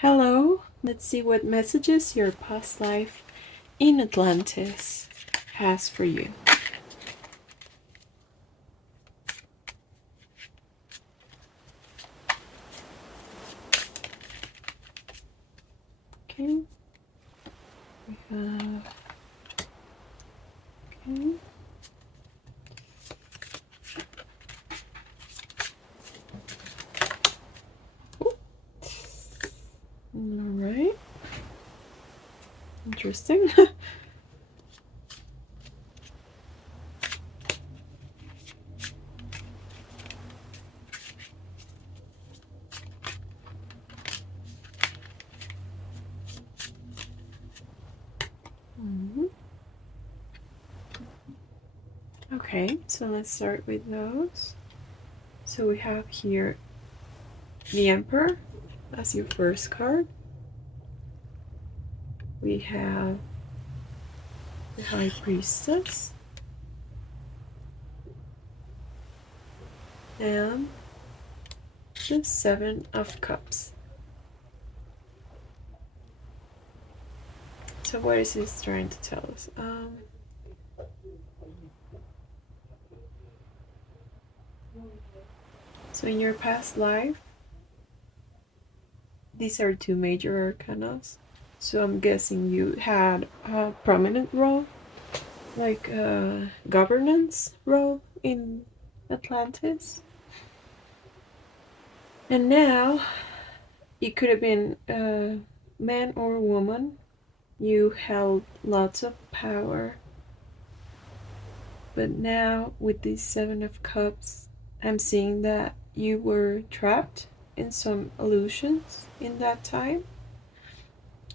Hello, let's see what messages your past life in Atlantis has for you. Okay, we have. Okay. Alright. Interesting. Okay, so let's start with those. So we have here the Emperor as your first card. We have the High Priestess. And the Seven of Cups. So what is this trying to tell us? So in your past life, these are two major arcanas. So I'm guessing you had a prominent role, like a governance role in Atlantis. And now, it could have been a man or a woman. You held lots of power. But now, with this Seven of Cups, I'm seeing that you were trapped in some illusions in that time.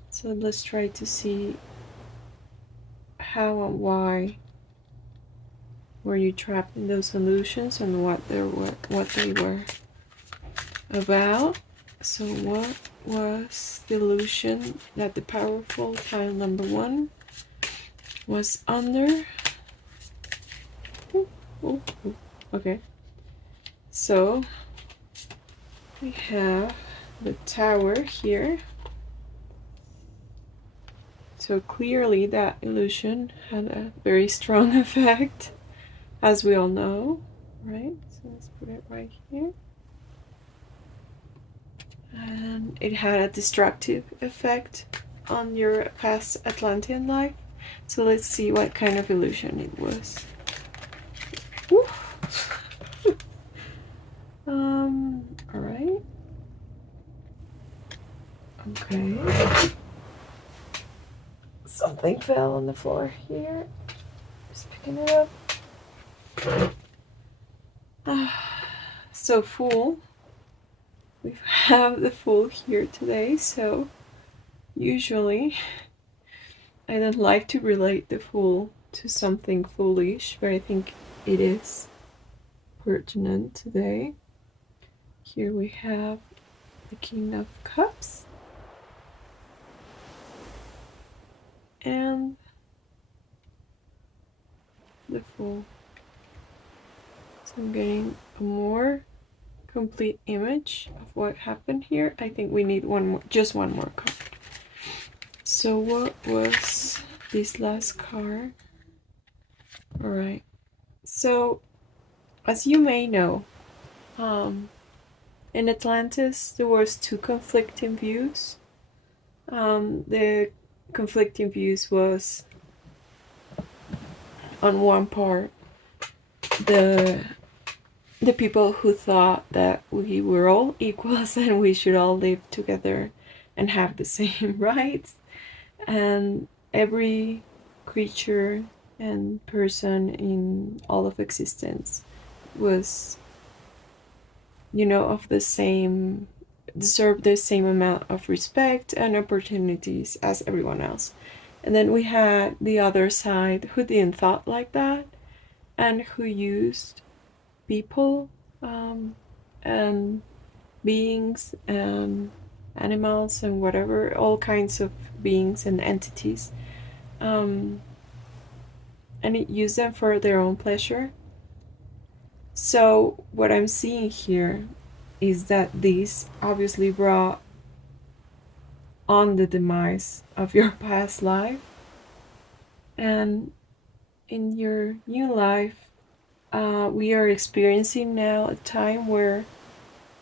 So let's try to see how and why were you trapped in those illusions and what they were about. So what was the illusion that the powerful pile number 1 was under? Ooh. Okay, so we have the Tower here. So clearly that illusion had a very strong effect, as we all know, right? So let's put it right here. And it had a destructive effect on your past Atlantean life. So let's see what kind of illusion it was. Alright. Okay. Something fell on the floor here. Just picking it up. So Fool. We have the Fool here today, so usually I don't like to relate the Fool to something foolish, but I think it is pertinent today. Here we have the King of Cups and the Fool. So I'm getting a more complete image of what happened here. I think we need just one more card. So what was this last card? Alright, so as you may know, in Atlantis there was two conflicting views. The conflicting views was, on one part, the people who thought that we were all equals and we should all live together and have the same rights, and every creature and person in all of existence was, of the same, deserved the same amount of respect and opportunities as everyone else. And then we had the other side who didn't thought like that and who used people and beings and animals and whatever, all kinds of beings and entities, and it used them for their own pleasure. So what I'm seeing here is that this obviously brought on the demise of your past life. And in your new life, we are experiencing now a time where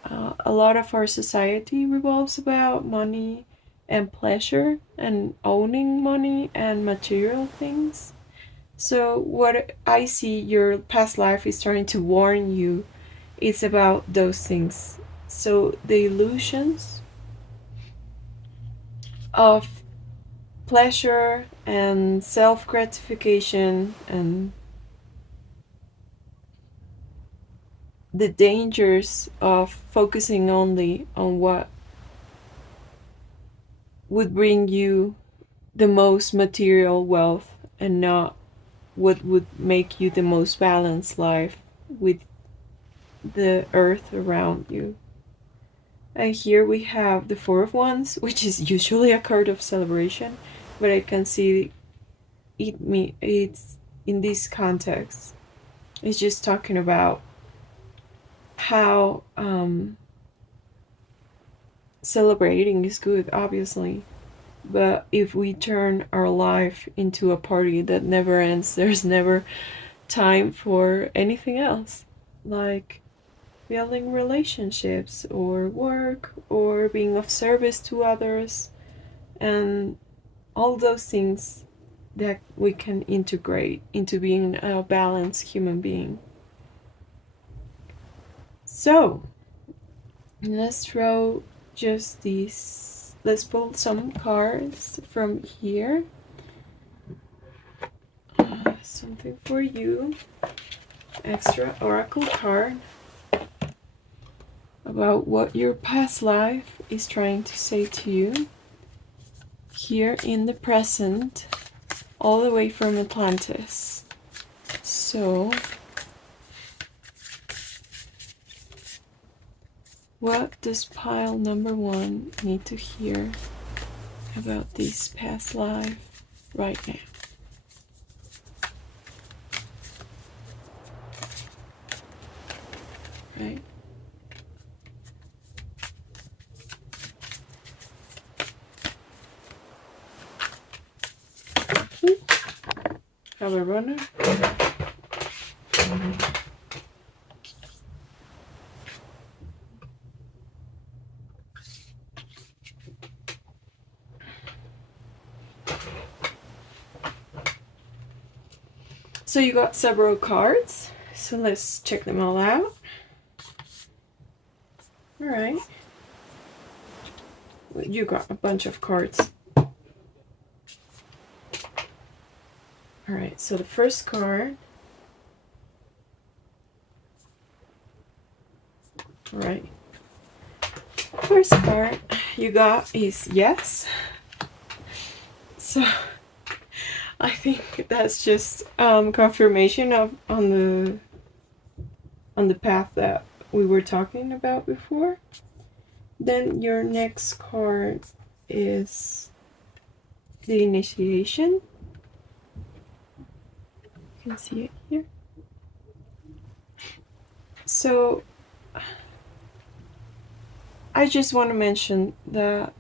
a lot of our society revolves about money and pleasure and owning money and material things. So, what I see your past life is trying to warn you is about those things. So, the illusions of pleasure and self gratification and the dangers of focusing only on what would bring you the most material wealth and not what would make you the most balanced life with the earth around you. And here we have the Four of Wands, which is usually a card of celebration, but I can see it's in this context. It's just talking about how celebrating is good, obviously, but if we turn our life into a party that never ends, there's never time for anything else, like building relationships or work or being of service to others and all those things that we can integrate into being a balanced human being. So let's throw just these. Let's pull some cards from here. Something for you. Extra oracle card about what your past life is trying to say to you here in the present, all the way from Atlantis. So, what does pile number 1 need to hear about this past life right now? Right? Have a runner. So you got several cards. So let's check them all out. All right. You got a bunch of cards. All right. So the first card. All right. First card you got is yes. So I think that's just confirmation of on the path that we were talking about before. Then your next card is the initiation. You can see it here. So I just want to mention that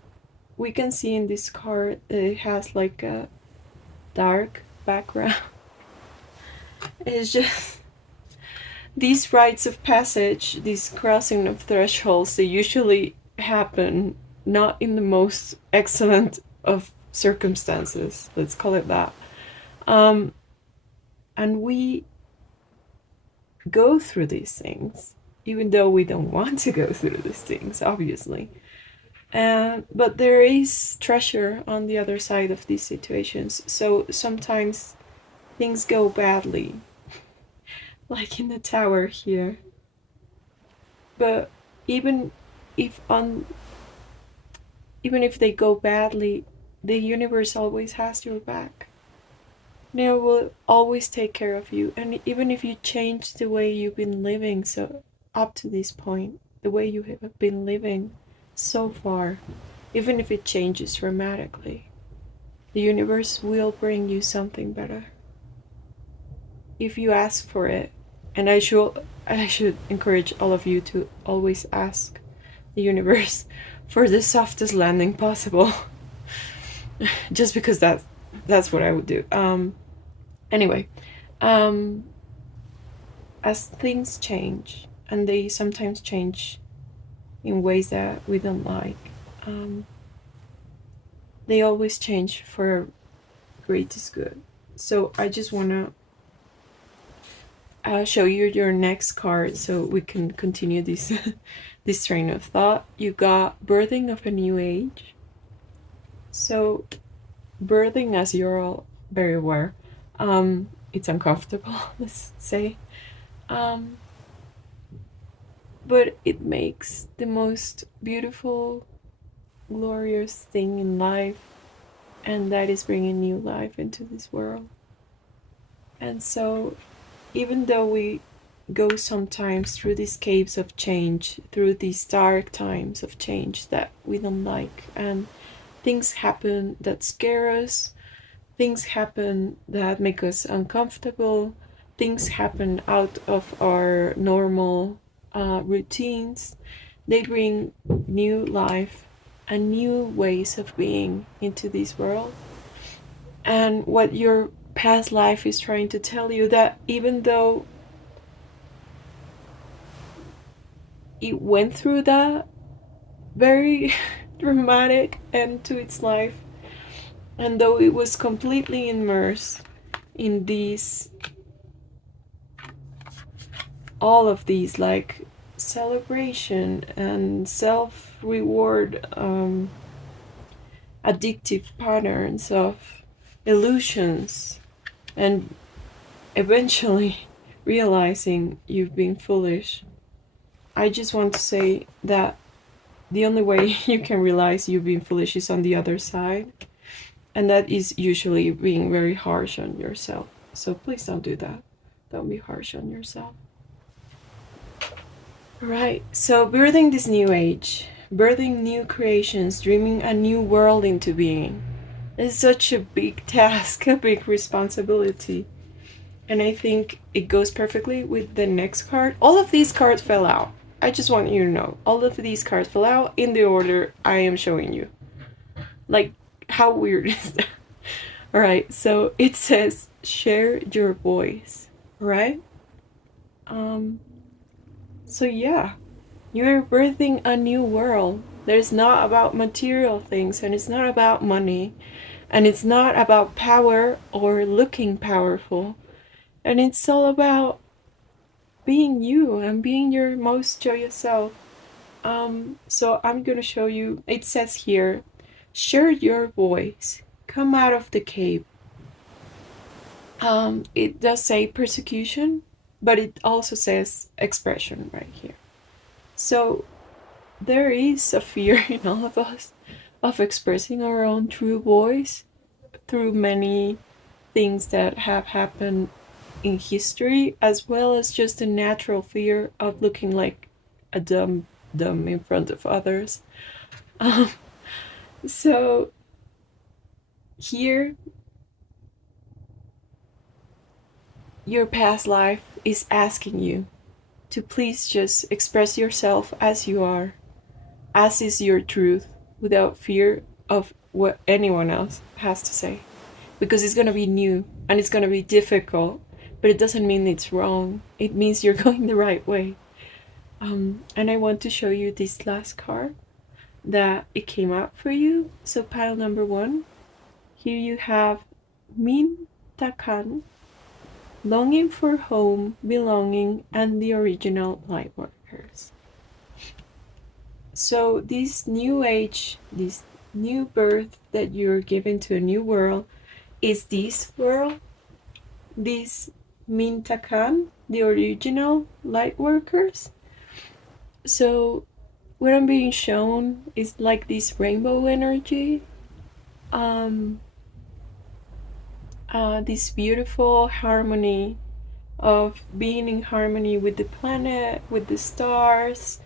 we can see in this card it has like a dark background. It's just these rites of passage, these crossing of thresholds, they usually happen not in the most excellent of circumstances, let's call it that. And we go through these things, even though we don't want to go through these things, obviously. But there is treasure on the other side of these situations. So sometimes things go badly, like in the tower here. But even if they go badly, the universe always has your back. They will always take care of you. And even if you change the way you've been living, so up to this point, the way you have been living so far, even if it changes dramatically, the universe will bring you something better if you ask for it. And I should encourage all of you to always ask the universe for the softest landing possible. just because that's what I would do. Anyway, um, as things change, and they sometimes change in ways that we don't like, um, they always change for greatest good. So I just wanna show you your next card so we can continue this this train of thought. You got birthing of a new age. So birthing, as you're all very aware, it's uncomfortable, let's say, um, but it makes the most beautiful, glorious thing in life, and that is bringing new life into this world. And so even though we go sometimes through these caves of change, through these dark times of change that we don't like, and things happen that scare us, things happen that make us uncomfortable, things happen out of our normal routines, they bring new life and new ways of being into this world. And what your past life is trying to tell you, that even though it went through that very dramatic end to its life, and though it was completely immersed in these, all of these, like celebration and self reward, addictive patterns of illusions, and eventually realizing you've been foolish, I just want to say that the only way you can realize you've been foolish is on the other side, and that is usually being very harsh on yourself. So please don't do that. Don't be harsh on yourself. Right, so birthing this new age, birthing new creations, dreaming a new world into being, is such a big task, a big responsibility. And I think it goes perfectly with the next card. All of these cards fell out. I just want you to know, all of these cards fell out in the order I am showing you. Like, how weird is that? Alright, so it says, share your voice, right? Um, so yeah, you're birthing a new world. That is not about material things, and it's not about money, and it's not about power or looking powerful, and it's all about being you and being your most joyous self. So I'm gonna show you. It says here, share your voice. Come out of the cave. It does say persecution, but it also says expression right here. So there is a fear in all of us of expressing our own true voice through many things that have happened in history, as well as just a natural fear of looking like a dumb in front of others. Um, so here, your past life is asking you to please just express yourself as you are, as is your truth, without fear of what anyone else has to say. Because it's gonna be new and it's gonna be difficult, but it doesn't mean it's wrong. It means you're going the right way. And I want to show you this last card that it came out for you. So pile number 1, here you have Min Takan, longing for home, belonging, and the original light workers. So this new age, this new birth that you're given to a new world, is this world, this Min Takan, the original light workers. So what I'm being shown is like this rainbow energy, um, this beautiful harmony of being in harmony with the planet, with the stars.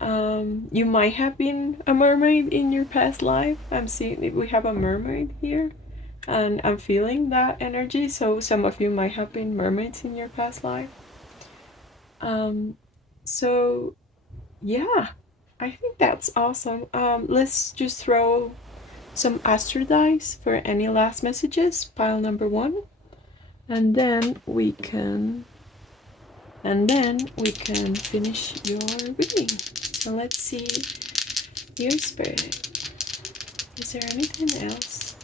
You might have been a mermaid in your past life. I'm seeing it, we have a mermaid here, and I'm feeling that energy. So some of you might have been mermaids in your past life. So yeah, I think that's awesome. Let's just throw some astro dice for any last messages, pile number 1, and then we can finish your reading. So let's see your spirit. Is there anything else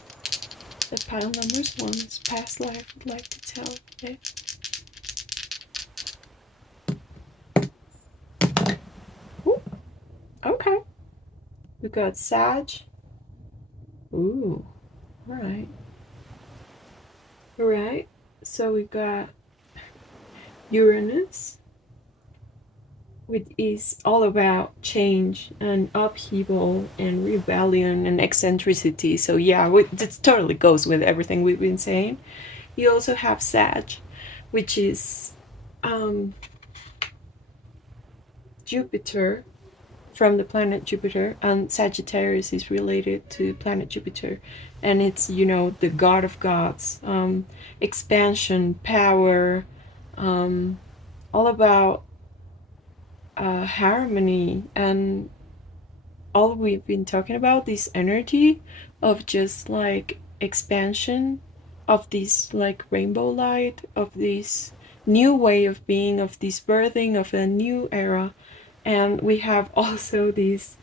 that pile numbers 1's past life would like to tell? Okay. Ooh, okay. We got Sag. Ooh, alright. Alright. So we got Uranus, which is all about change and upheaval and rebellion and eccentricity. So yeah, it totally goes with everything we've been saying. You also have Sag, which is Jupiter, from the planet Jupiter, and Sagittarius is related to planet Jupiter, and it's, you know, the god of gods, expansion, power, all about harmony, and all we've been talking about, this energy of just like expansion, of this like rainbow light, of this new way of being, of this birthing of a new era. And we have also this,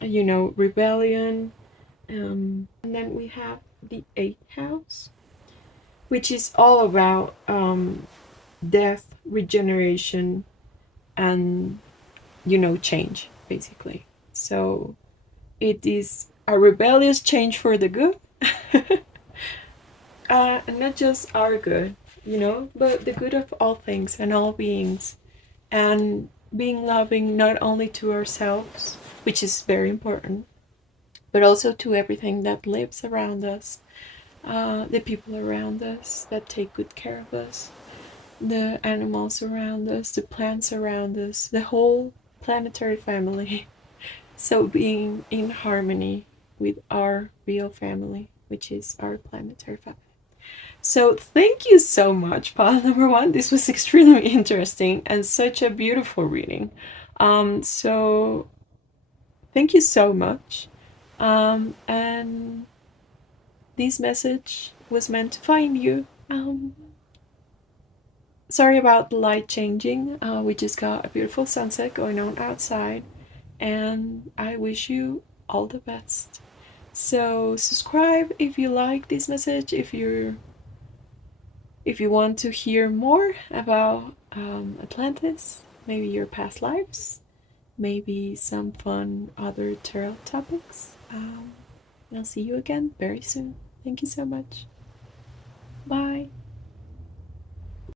you know, rebellion, and then we have the 8th house, which is all about death, regeneration, and, you know, change, basically. So it is a rebellious change for the good. And not just our good, you know, but the good of all things and all beings, and being loving not only to ourselves, which is very important, but also to everything that lives around us, the people around us that take good care of us, the animals around us, the plants around us, the whole planetary family. So being in harmony with our real family, which is our planetary family. So thank you so much, pile number 1. This was extremely interesting and such a beautiful reading. So thank you so much. And this message was meant to find you. Sorry about the light changing. We just got a beautiful sunset going on outside, and I wish you all the best. So subscribe if you like this message, if you want to hear more about Atlantis, maybe your past lives, maybe some fun other tarot topics. I'll see you again very soon. Thank you so much. Bye.